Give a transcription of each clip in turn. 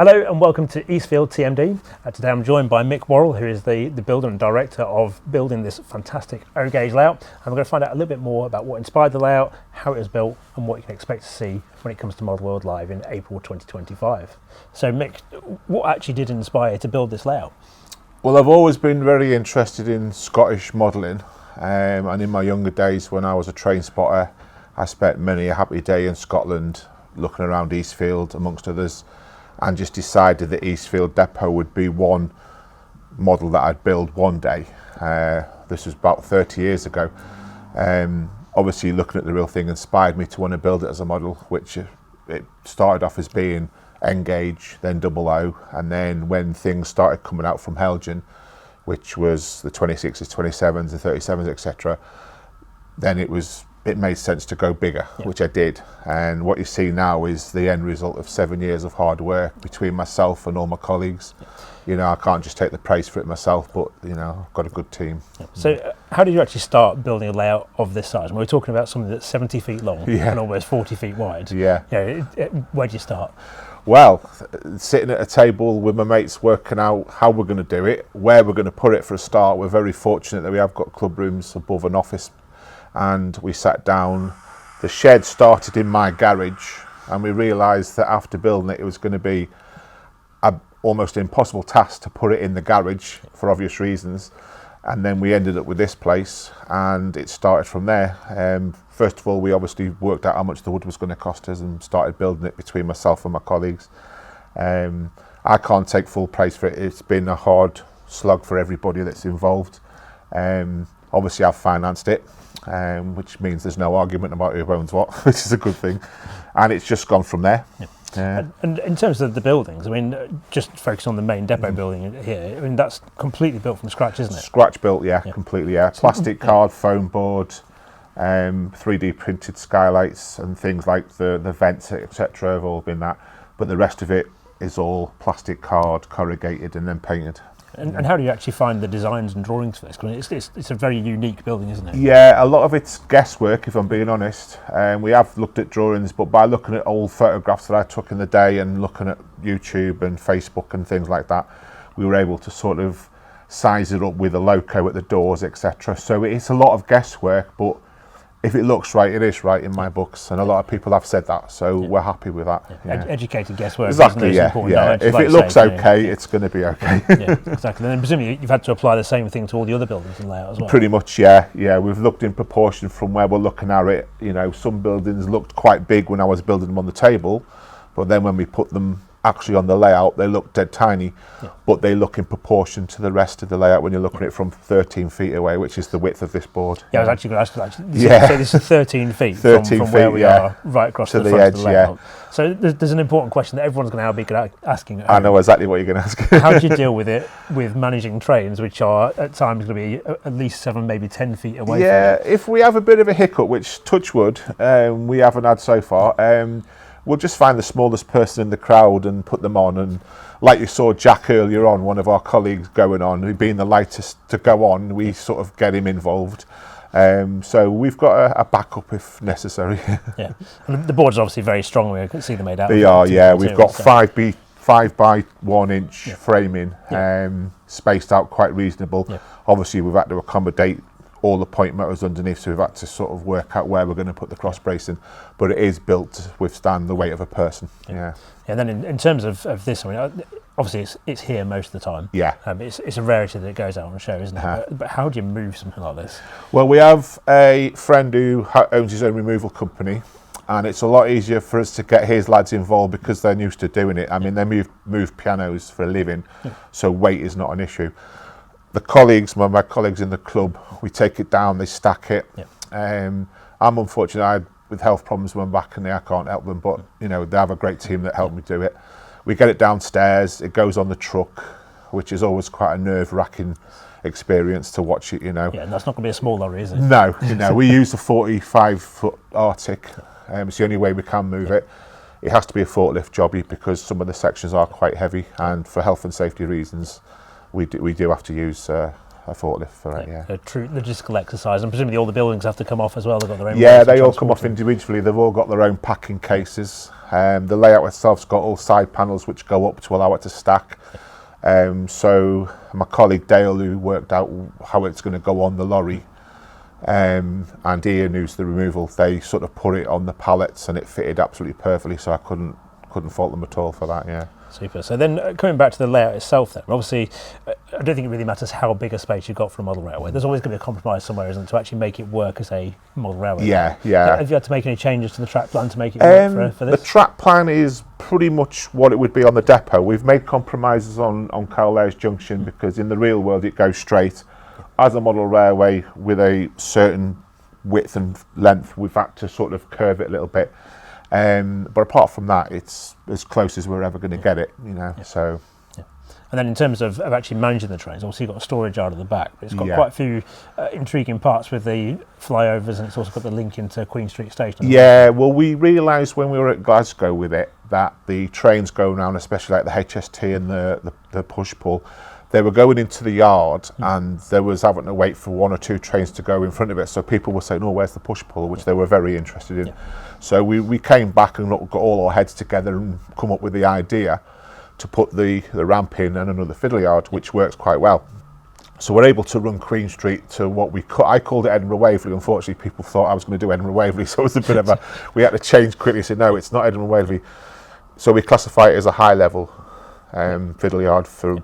Hello and welcome to Eastfield TMD. Today I'm joined by Mick Worrall, who is the builder and director of building this fantastic O-gauge layout. And we're going to find out a little bit more about what inspired the layout, how it was built, and what you can expect to see when it comes to Model World Live in April 2025. So Mick, what actually did inspire you to build this layout? Well, I've always been very interested in Scottish modelling, and in my younger days when I was a train spotter, I spent many a happy day in Scotland looking around Eastfield amongst others, and just decided that Eastfield Depot would be one model that I'd build one day. This was about 30 years ago. Obviously looking at the real thing inspired me to want to build it as a model, which it started off as being N-gauge, then double O, and then when things started coming out from Helgen, which was the 26s, 27s, the 37s, etc., then it made sense to go bigger, which I did. And what you see now is the end result of 7 years of hard work between myself and all my colleagues. You know, I can't just take the praise for it myself, but you know, I've got a good team. So how did you actually start building a layout of this size? We're talking about something that's 70 feet long and almost 40 feet wide. Yeah. Where'd you start? Well, sitting at a table with my mates working out how we're going to do it, where we're going to put it for a start. We're very fortunate that we have got club rooms above an office, and we sat down. The shed started in my garage, and we realised that after building it, it was going to be an almost impossible task to put it in the garage for obvious reasons. And then we ended up with this place, and it started from there. First of all, we obviously worked out how much the wood was going to cost us and started building it between myself and my colleagues. I can't take full praise for it. It's been a hard slog for everybody that's involved. Obviously I've financed it, which means there's no argument about who owns what, which is a good thing. And it's just gone from there. And in terms of the buildings, I mean, just focus on the main depot building here. I mean, that's completely built from scratch, isn't it? Scratch built, completely, Plastic card, foam board, 3D printed skylights and things like the vents, etc. have all been that. But the rest of it is all plastic card, corrugated and then painted. And how do you actually find the designs and drawings for this? I mean, it's a very unique building, isn't it? Yeah, a lot of it's guesswork, if I'm being honest. We have looked at drawings, but by looking at old photographs that I took in the day and looking at YouTube and Facebook and things like that, we were able to sort of size it up with a loco at the doors, etc. So it's a lot of guesswork, but if it looks right, it is right in my books, and a lot of people have said that, so we're happy with that. Educated guesswork. Exactly, If it looks okay, it's going to be okay. Exactly. And then presumably you've had to apply the same thing to all the other buildings and layout as well. Pretty much, yeah. We've looked in proportion from where we're looking at it. You know, some buildings looked quite big when I was building them on the table, but then when we put them actually on the layout, they look dead tiny, but they look in proportion to the rest of the layout when you're looking at it from 13 feet away, which is the width of this board. I was actually going to ask you, so this is 13 feet from where we are, right across to the front edge, of the layout. So there's an important question that everyone's going to be asking. I know exactly what you're going to ask. How do you deal with it, with managing trains, which are at times going to be at least 7, maybe 10 feet away from it? If we have a bit of a hiccup, which touch wood, we haven't had so far, we'll just find the smallest person in the crowd and put them on. And like you saw Jack earlier on, one of our colleagues going on, who being the lightest to go on, we sort of get him involved. So we've got a backup if necessary. And the board's obviously very strong. We can see them made out. They are, We've got 5 by 1 inch framing, spaced out quite reasonable. Obviously we've had to accommodate all the point motors underneath, so we've had to sort of work out where we're going to put the cross bracing, but it is built to withstand the weight of a person. And then in terms of this, I mean, obviously it's here most of the time. It's a rarity that it goes out on show, isn't it? But how do you move something like this? Well, we have a friend who owns his own removal company, and it's a lot easier for us to get his lads involved because they're used to doing it. I mean, they move pianos for a living, so weight is not an issue. The colleagues, my colleagues in the club, we take it down, they stack it. I'm unfortunate, with health problems with my back and I can't help them, but you know, they have a great team that help me do it. We get it downstairs, it goes on the truck, which is always quite a nerve-wracking experience to watch it, you know. And that's not going to be a small lorry, is it? No, we use a 45-foot Arctic. It's the only way we can move it. It has to be a forklift jobby because some of the sections are quite heavy, and for health and safety reasons, we do have to use a forklift for it. Yeah. A true logistical exercise, and presumably all the buildings have to come off as well. They've got their own. Yeah, they all come off individually. They've all got their own packing cases. The layout itself's got all side panels which go up to allow it to stack. So my colleague Dale, who worked out how it's going to go on the lorry, and Ian, who's the removal, they sort of put it on the pallets and it fitted absolutely perfectly. So I couldn't fault them at all for that. Yeah. Super. So then coming back to the layout itself then, obviously I don't think it really matters how big a space you've got for a model railway. There's always going to be a compromise somewhere, isn't it, to actually make it work as a model railway? Yeah, yeah. Have you had to make any changes to the track plan to make it work for this? The track plan is pretty much what it would be on the depot. We've made compromises on Cowlairs Junction because in the real world it goes straight. As a model railway with a certain width and length, we've had to sort of curve it a little bit. But apart from that, it's as close as we're ever going to get it, you know. Yeah. So. Yeah. And then in terms of actually managing the trains, obviously you've got a storage yard at the back, but it's got quite a few intriguing parts with the flyovers, and it's also got the link into Queen Street Station. Yeah, well, we realised when we were at Glasgow with it that the trains going around, especially like the HST and the push-pull, they were going into the yard and there was having to wait for 1 or 2 trains to go in front of it. So people were saying, oh, where's the push-pull, which they were very interested in. Yeah. So we came back and got all our heads together and come up with the idea to put the ramp in and another fiddle yard, which works quite well. So we're able to run Queen Street to what I called it Edinburgh Waverley. Unfortunately, people thought I was going to do Edinburgh Waverley, so it was a bit of we had to change quickly, say, no, it's not Edinburgh Waverley. So we classify it as a high level fiddle yard for,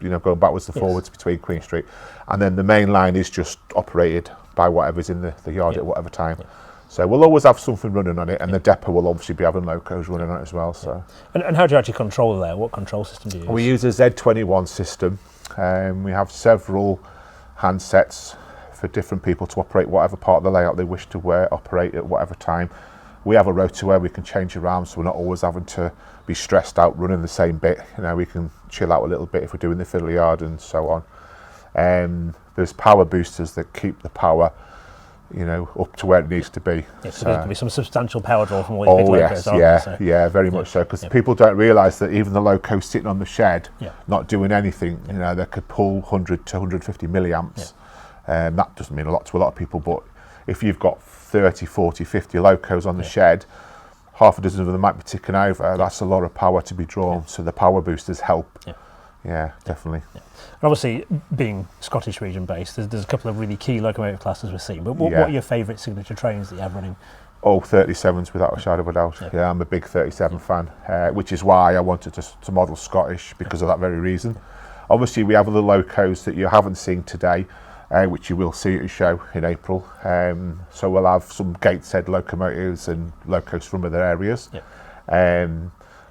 you know, going backwards and forwards between Queen Street. And then the main line is just operated by whatever's in the yard at whatever time. Yeah. So we'll always have something running on it, and the depot will obviously be having locos running on it as well. So. And how do you actually control there? What control system do you use? We use a Z21 system. We have several handsets for different people to operate whatever part of the layout they wish to operate at whatever time. We have a rotor where we can change around, so we're not always having to be stressed out running the same bit. You know, we can chill out a little bit if we're doing the fiddle yard and so on. There's power boosters that keep the power, you know, up to where it needs to be. Yeah, so there's going to be some substantial power draw from all these big locos, aren't there? So. Yeah, very much so, because people don't realise that even the loco sitting on the shed, not doing anything, you know, they could pull 100 to 150 milliamps. That doesn't mean a lot to a lot of people, but if you've got 30, 40, 50 locos on the shed, half a dozen of them might be ticking over, that's a lot of power to be drawn, so the power boosters help. Yeah, definitely. Yeah. And obviously, being Scottish region based, there's a couple of really key locomotive classes we've seen. But what are your favourite signature trains that you have running? Oh, 37s without a shadow of a doubt. Yeah, I'm a big 37 fan, which is why I wanted to model Scottish, because of that very reason. Obviously, we have other locos that you haven't seen today, which you will see at a show in April. So we'll have some Gateshead locomotives and locos from other areas.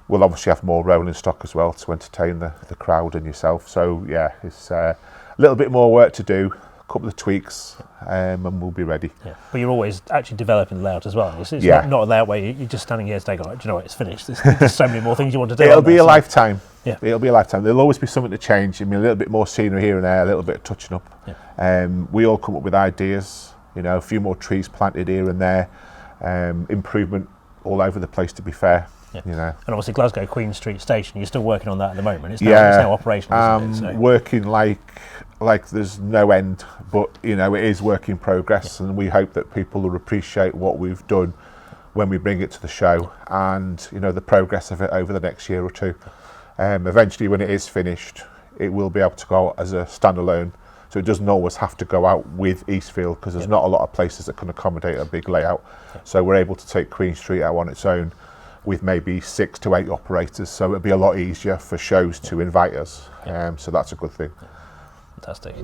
We'll obviously have more rolling stock as well to entertain the crowd and yourself. So yeah, it's a little bit more work to do, a couple of tweaks, and we'll be ready. Yeah. But you're always actually developing the layout as well. It's not a layout where you're just standing here saying, oh, do you know what, it's finished. There's so many more things you want to do. It'll be a lifetime. Yeah. It'll be a lifetime. There'll always be something to change. I mean, a little bit more scenery here and there, a little bit of touching up. Yeah. We all come up with ideas, you know, a few more trees planted here and there, improvement all over the place, to be fair. Yeah. You know. And obviously Glasgow Queen Street Station, you're still working on that at the moment. It's now operational, isn't it? So. Working like there's no end, but you know, it is work in progress, and we hope that people will appreciate what we've done when we bring it to the show, and you know, the progress of it over the next year or two. Eventually, when it is finished, it will be able to go out as a standalone, so it doesn't always have to go out with Eastfield, because there's not a lot of places that can accommodate a big layout. So we're able to take Queen Street out on its own with maybe 6 to 8 operators, so it'll be a lot easier for shows to invite us. So that's a good thing. Fantastic.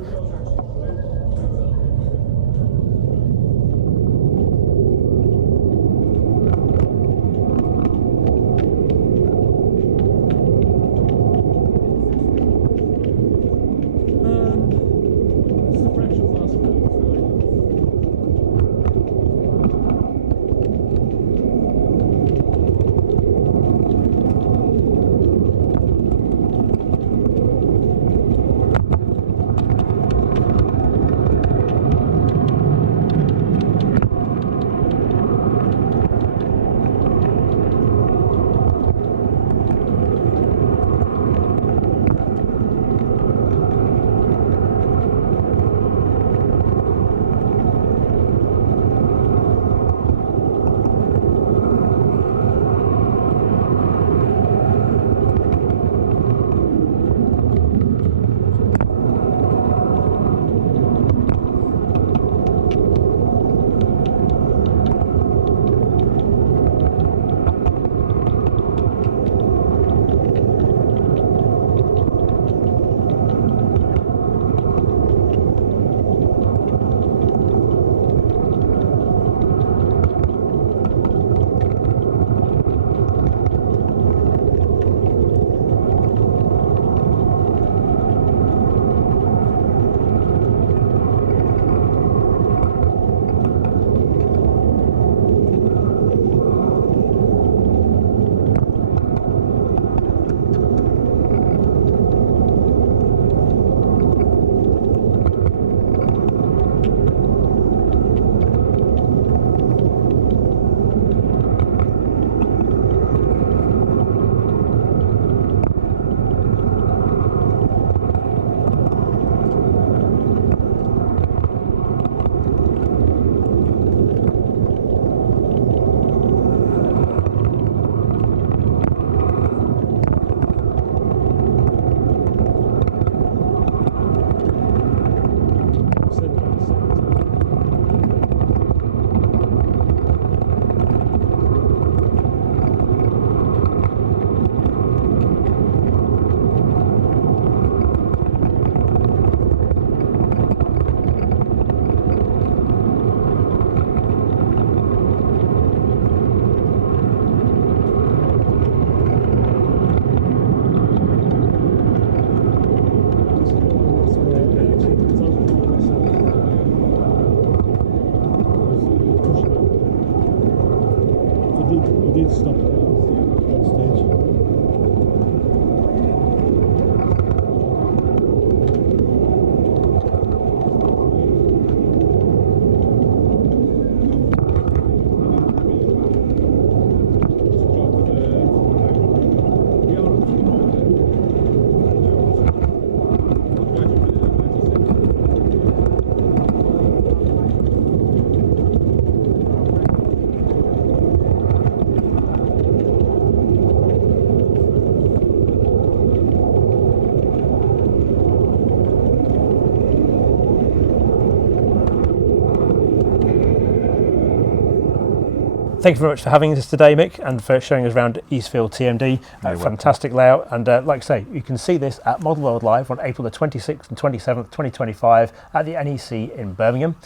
Thank you very much for having us today, Mick, and for showing us around Eastfield TMD. Fantastic layout, and like I say, you can see this at Model World Live on April the 26th and 27th, 2025 at the NEC in Birmingham.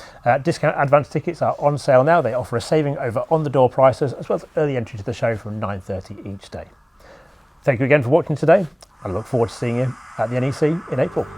Discount advance tickets are on sale now. They offer a saving over on-the-door prices, as well as early entry to the show from 9:30 each day. Thank you again for watching today. I look forward to seeing you at the NEC in April.